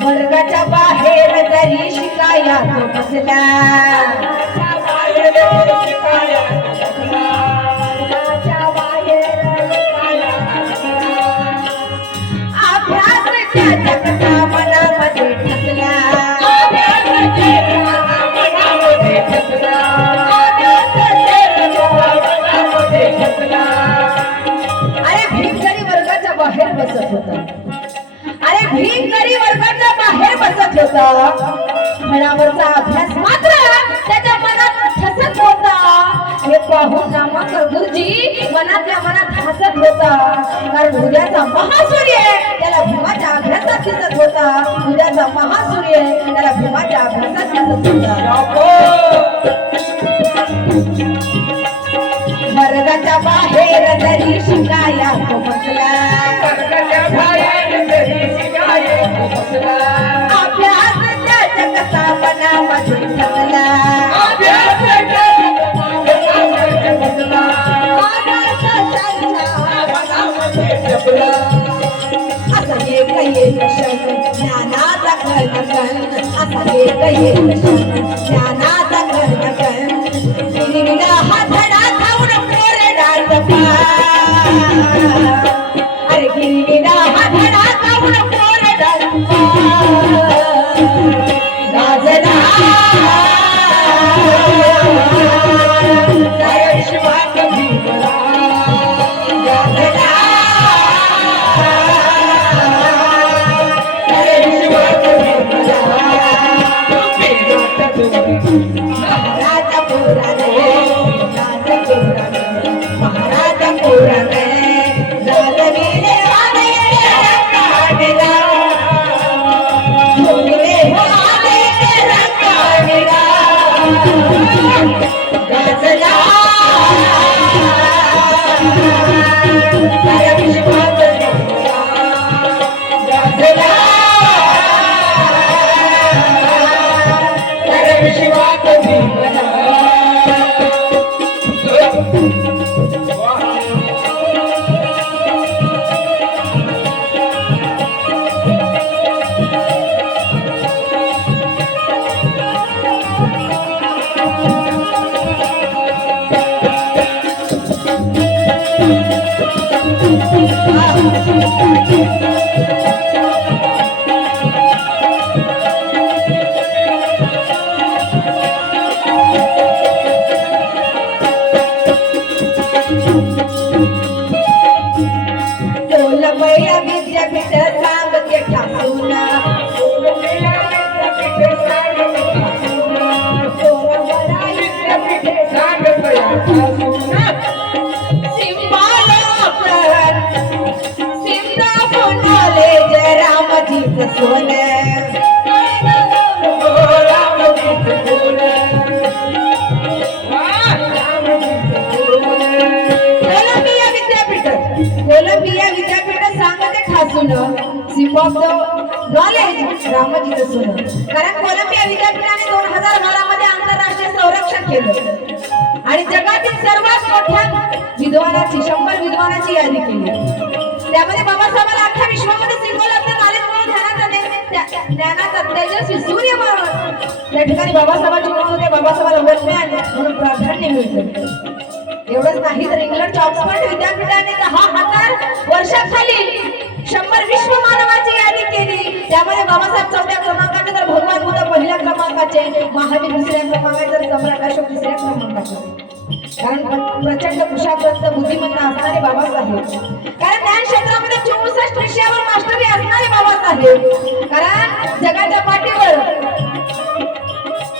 वर्गाच्या बाहेर जरी शिकाया तो बसला, अभ्यास त्याच्या मनामध्ये ठसला, अरे भिकारी वर्गाच्या बाहेर बसत होता, अरे भिकारी वर्गाच्या बाहेर बसत होता, फळावरचा अभ्यास मात्र त्याच्या मनात ठसत होता. हे पाहून नामाकर गुरुजी मनातल्या मनात हसत होता, कारण उद्याचा महासूर्य त्याला भीमाच्या अभ्यासात दिसत होता, उद्याचा महासूर्य त्याला भीमाच्या अभ्यासात दिसत होता. वर्गाच्या बाहेर जरी शिकाया तो बसला, वर्गाच्या बाहेर जरी शिकाया तो बसला, अभ्यास त्याच्या कसा मनामध्ये ठसला, अभ्यास त्याच्या बसला, असं एक एक क्षण ज्ञानाचा कण, असं एक एक क्षण ज्ञानाचा कण, हा धडा खाऊन कोरडाच पान, अरे गिरविला हा धडा खाऊन कोरडाच पान, गाजला जय शिवाक भीमला, गाजला जय शिवाक भीमला, महाराजा पुराणे, महाराजा पुराणे जागविले आले रंगाडीला, झोडले आले रंगाडीला, गाजला जय शिवाक भीमला, गाजला जय शिवाक भीमला. विद्यापीठ सांगते ठासून, सिंधा पुनाले जय रामजीत सोन, कोलंबिया विद्यापीठ सांगते ठासून, सिंह ऑफ द नॉलेज रामजीत सोन, कारण कोलंबिया विद्यापीठाने 2012 मध्ये आंतरराष्ट्रीय संरक्षण केलं आणि जगातील सर्वात मोठ्या विद्वानाची 100 विद्वानाची यादी केली. त्यामध्ये बाबासाहेबांना अख्ख्या विश्वामध्ये सिंगल ऑफ द नॉलेज म्हणून ज्ञानाचा तेजस्वी सूर्य म्हणून त्या ठिकाणी बाबासाहेबांची नोंद होते. बाबासाहेबांना वॉचमॅन म्हणून प्राधान्य मिळतं. एवढंच नाही तर इंग्लंडच्या ऑक्सफर्ड विद्यापीठाने 10,000 वर्षाखाली 100 विश्व मानवाची यादी केली. त्यामध्ये बाबासाहेब 4थ्या क्रमांकाचे, तर भगवान बुद्ध 1ल्या क्रमांकाचे, महावीर 2ऱ्या क्रमांकाचे, तर सम्राट अशोक 3ऱ्या क्रमांकाचे. कारण प्रचंड कुशाग्रस्त बुद्धिमत्ता असणारे बाबासाहेब, कारण ज्ञान क्षेत्रामध्ये 64 विषयावर मास्टरी असणारे बाबासाहेब, कारण जगाच्या पाठीवर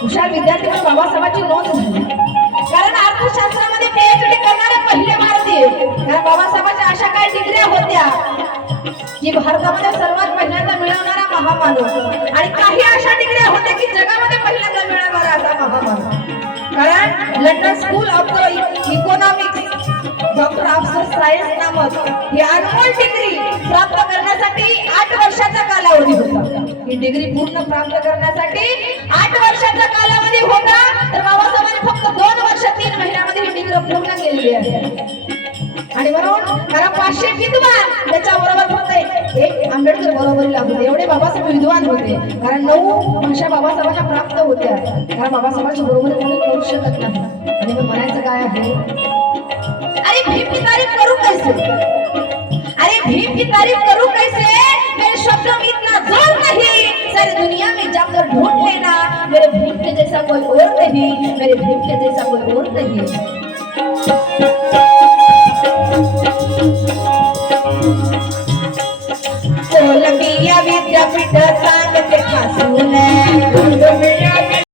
हुशार विद्यार्थी म्हणून बाबासाहेबांची नोंद झाली. कारण अर्थशास्त्रामध्ये पीएचडी करणारे पहिले भारतीय, कारण बाबासाहेबांच्या अशा काही डिग्र्या होत्या की भारतामध्ये सर्वात पहिल्यांदा मिळवणारा महामानव, आणि काही अशा डिग्र्या होत्या की जगामध्ये पहिल्यांदा मिळवणारा असा महामानव. कारण London school of economics doctor of science नामक ही अनमोल डिग्री प्राप्त करण्यासाठी 8 वर्षाचा कालावधी होता. ही डिग्री पूर्ण प्राप्त करण्यासाठी 8 वर्षाचा तिथं पूर्ण केलेली आहे. आणि म्हणून कारण 500 विद्वान त्याच्याबरोबर फक्त एक आंबेडकर बरोबरीला होते. एवढे बाबासाहेब विद्वान होते, कारण 9 भाषा बाबासाहेबांना प्राप्त होत्या. कारण बाबासाहेबांच्या बरोबरी कोणी करू शकत नाही. आणि मग म्हणायचं काय आहे, अरे भीम की तारीफ करू कैसे, अरे भीम की तारीफ करू कैसे, मेरे शब्दों में इतना जोर नहीं, सारी दुनिया में जाकर ढूंढ लेना, मेरे भीम के जैसा कोई और नहीं, मेरे भीम के जैसा कोई और नहीं. कोलंबिया विद्यापीठ सांगते खासून